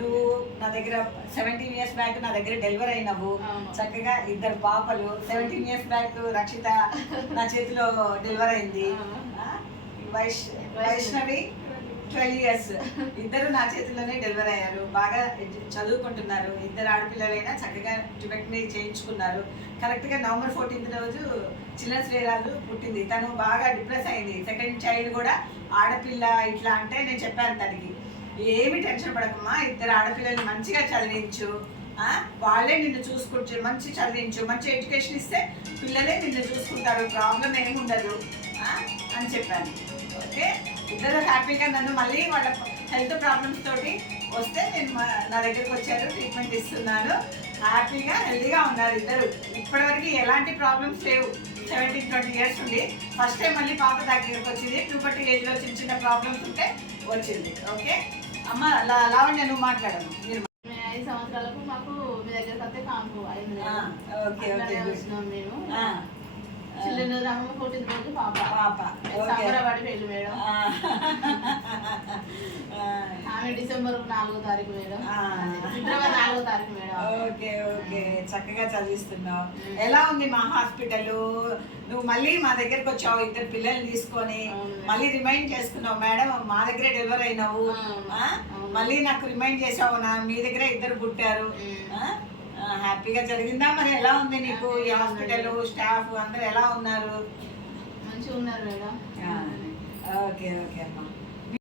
నువ్వు నా దగ్గర 17 years బ్యాక్ నా దగ్గర డెలివరీ అయినావు. చక్కగా 2 పాపలు. 17 years బ్యాక్ రక్షిత నా చేతిలో డెలివరీ అయింది. వైష్ణవి 12 years. ఇద్దరు నా చేతిలోనే డెలివరీ అయ్యారు. బాగా చదువుకుంటున్నారు. 2 ఆడపిల్లలైనా చక్కగా ట్యూబెక్టమీ చేయించుకున్నారు. కరెక్ట్గా November 14th రోజు చిల్డ్రన్స్ డే రోజు పుట్టింది. తను బాగా డిప్రెస్ అయింది. సెకండ్ చైల్డ్ కూడా ఆడపిల్ల ఇట్లా అంటే నేను చెప్పాను తనకి, ఏమి టెన్షన్ పడకమ్మా, 2 ఆడపిల్లల్ని మంచిగా చదివించు, వాళ్ళే నిన్ను చూసుకుంటారు, మంచి చదివించు, మంచి ఎడ్యుకేషన్ ఇస్తే పిల్లలే నిన్ను చూసుకుంటారు, ప్రాబ్లం ఏమి ఉండదు అని చెప్పాను. ఓకే, ఇద్దరు హ్యాపీగా నన్ను మళ్ళీ వాళ్ళ హెల్త్ ప్రాబ్లమ్స్ తోటి వస్తే నేను నా దగ్గరికి వచ్చారు, ట్రీట్మెంట్ ఇస్తున్నాను. హ్యాపీగా హెల్తీగా ఉన్నారు ఇద్దరు. ఇప్పటివరకు ఎలాంటి ప్రాబ్లమ్స్ లేవు. 17-20 years నుండి ఫస్ట్ టైం మళ్ళీ పాప దగ్గరికి వచ్చింది. పుబర్టీ ఏజ్లో చిన్న చిన్న ప్రాబ్లమ్స్ ఉంటే వచ్చింది. ఓకే అమ్మ, లావణ్య నువ్వు మాట్లాడము. మీరు 5 సంవత్సరాలకు మాకు మీ దగ్గరకు వస్తే కాంపు అయింది. ఓకే ఓకే వచ్చినాం మేము. చిల్డ్రన్ November 14th రోజు పాప సంబరపడి పెళ్ళి మేడం. ఆమె December 4వ తారీఖు మేడం, ఫిబ్రవరి 4వ తారీఖు మేడం. ఓకే ఓకే, చక్కగా చదివిస్తున్నావు. ఎలా ఉంది మా హాస్పిటల్? నువ్వు మళ్ళీ మా దగ్గరకు వచ్చావు 2 పిల్లల్ని తీసుకొని, మళ్ళీ రిమైండ్ చేసుకున్నావు, మేడం మా దగ్గరే డెలివరీ అయినావు, మళ్ళీ నాకు రిమైండ్ చేసావు, మీ దగ్గరే 2 పుట్టారు. హ్యాపీగా జరిగిందా? మరి ఎలా ఉంది నీకు ఈ హాస్పిటల్, స్టాఫ్ అందరు ఎలా ఉన్నారు? మంచిగా ఉన్నారు మేడం. ఓకే ఓకే అమ్మా.